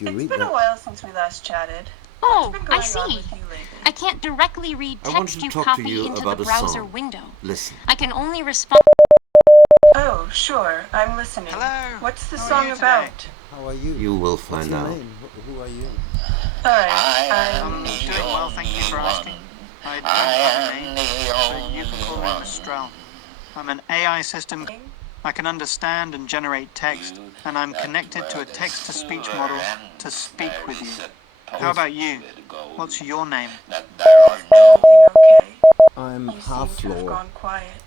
Did you It's read been a that? while since we last chatted. Oh, What's been I going on see. with you lately? I can't directly read I wanted text to you talk to copy you into the about a browser song. window. Listen. I can only respond. Oh, sure. I'm listening. Hello. What's the How are song you about? today? How are you? You will What's find your out. name? Who are you? Alright, I'm doing well, thank you for asking. I don't have a name, but you can call me Mistral. I'm an AI system. I can understand and generate text, and I'm connected to a text-to-speech model to speak with you. How about you? What's your name? everything okay? I'm You seem half to have floor. gone quiet.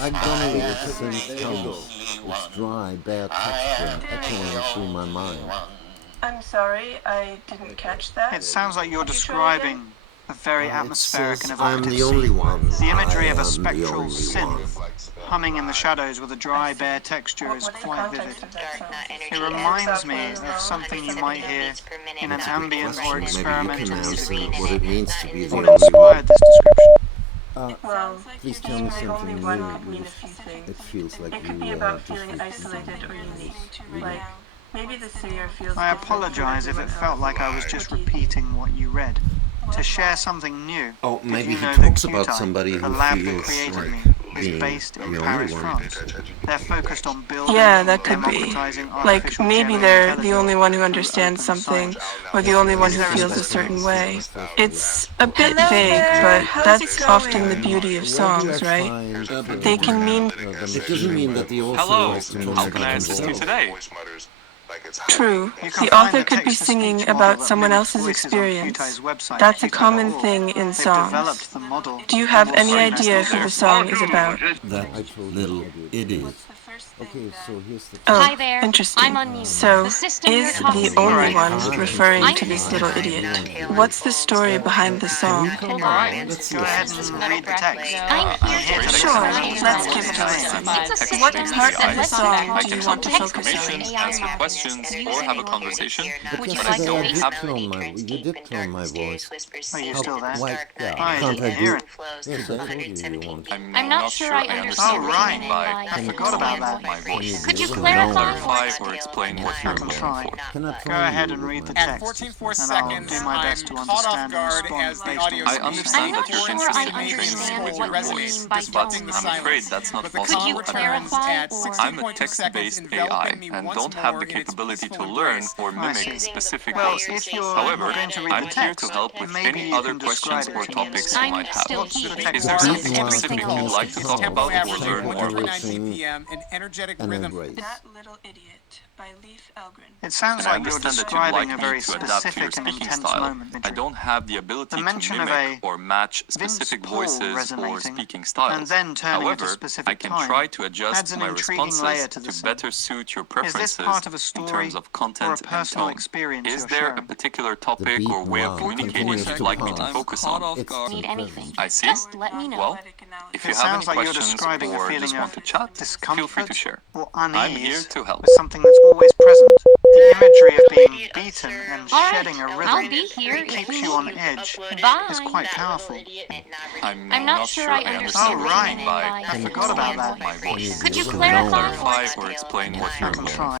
I'm gonna leave it since comes. It's dry, bare texture, echoing through my mind. I'm sorry, I didn't catch that. It sounds like you're Could you try again? describing a very It atmospheric and says I'm evocative the only scene. one. The imagery of I a am the spectral only synth one. humming in the shadows with a dry, I see. bare texture is What's the quite vivid. context of that song? It reminds me of something you might hear in an That's a good ambient or question. Maybe you experimental can music answer piece. what it means to be the What only inspired one. this description? Well, Please being tell me the only something one new. could mean a few things. It feels like It could be you about just feeling repeating isolated or unique. Really? Like, maybe the singer feels I different from apologize if it everyone felt else. like I was just What do you think? repeating what you read. To share something new, Oh, did maybe you he know that talks about Q-Type, somebody the who lab that feels created like me, is being based in the Paris, only one. France. They're focused on building Yeah, that and could be. democratizing Like, artificial maybe general they're the intelligence only one who through understands open something, science. or the only one Is who there a feels a specific certain way. reason? It's a bit Hello vague, there. but How's that's it often the going? beauty of Where do I songs, right? find They can mean It doesn't mean that the author Hello, writes the how music can I assist you himself. today? true. You can The find author the could be singing text-to-speech model about that someone mimics else's voices on experience. Q-Type's website, That's a Q-Type.org. common thing in They've songs. developed the model. Do you the have more any serious idea the who the lyrics. song is about? That I told little you. idiot. Okay, so here's the Oh, Hi there. interesting. I'm on mute. So, The system is you're the talking only Alright. one referring I'm to this here. little idiot? What's the story behind the song? Hold Alright, on. Let's go ahead listen. and read the text. I'm I'm here here to to Sure, explain let's what give it a constitutes listen. It's a text-based What system part AI. of the song I do can you help want to with focus information, on? answer questions, or have a conversation, But Would you but I like yesterday don't I to did have... throw my you did throw my voice. Are you How, still there? why, yeah, I can't didn't I hear do? it. Yes, I told you you want. I'm not sure I understand Oh, what you right. mean by I forgot about that. my voice. Could you Can clarify? Clarify or explain what I you're can going try. for. Can I Go try ahead you and with read my the voice? At text, 14.4 and I'll seconds, do my I'm best to caught off understand and guard respond as the based audio on I what you're speaks. understand I'm that not you're sure Seems I to interested in be hearing understand with what your you resonance mean by disrupting tone. the I'm afraid silence. that's not But the possible. call Could you returns clarify at or- I'm a 16.2 seconds, text-based enveloping AI me and once don't have more the in its capability peaceful to learn embrace. or I mimic see. specific Well, voices. if you're However, going to read I'm the here text, to help with maybe any you other can questions describe or it to me. topics you I'm might have. still What's the here. text Is there say? something specific you'd like to talk Tempo about or averaging learn more? 129 BPM, an energetic and rhythm. embrace. That Little Idiot by Leif Elgren. It sounds And I like you're understand that you'd like describing a me very to adapt to your specific and speaking intense style. moment. I don't have the ability The to mention of mimic a or match Vince specific Paul voices or resonating speaking and styles. then turning at a However, specific I can time try to adjust adds an my intriguing responses layer to the to scene. better suit your Is this preferences part of a in story terms of or a content and personal tone. experience Is you're there a sharing? particular The topic beat or way of wow communicating continues you'd to like me to pop. focus on? It's Need anything. I see. Just let me know. Well, if you It have any sounds like you're questions describing a or feeling just want of to chat, feel free to discomfort share. or I'm here unease to help. with something that's always present. The imagery of being beaten and All right, shedding a I'll rhythm be here that if keeps you you on need. edge Bye. is quite powerful. I'm not sure I understand what you mean by I forgot about that. my voice. Could you Can clarify? clarify or explain what I you're can going try.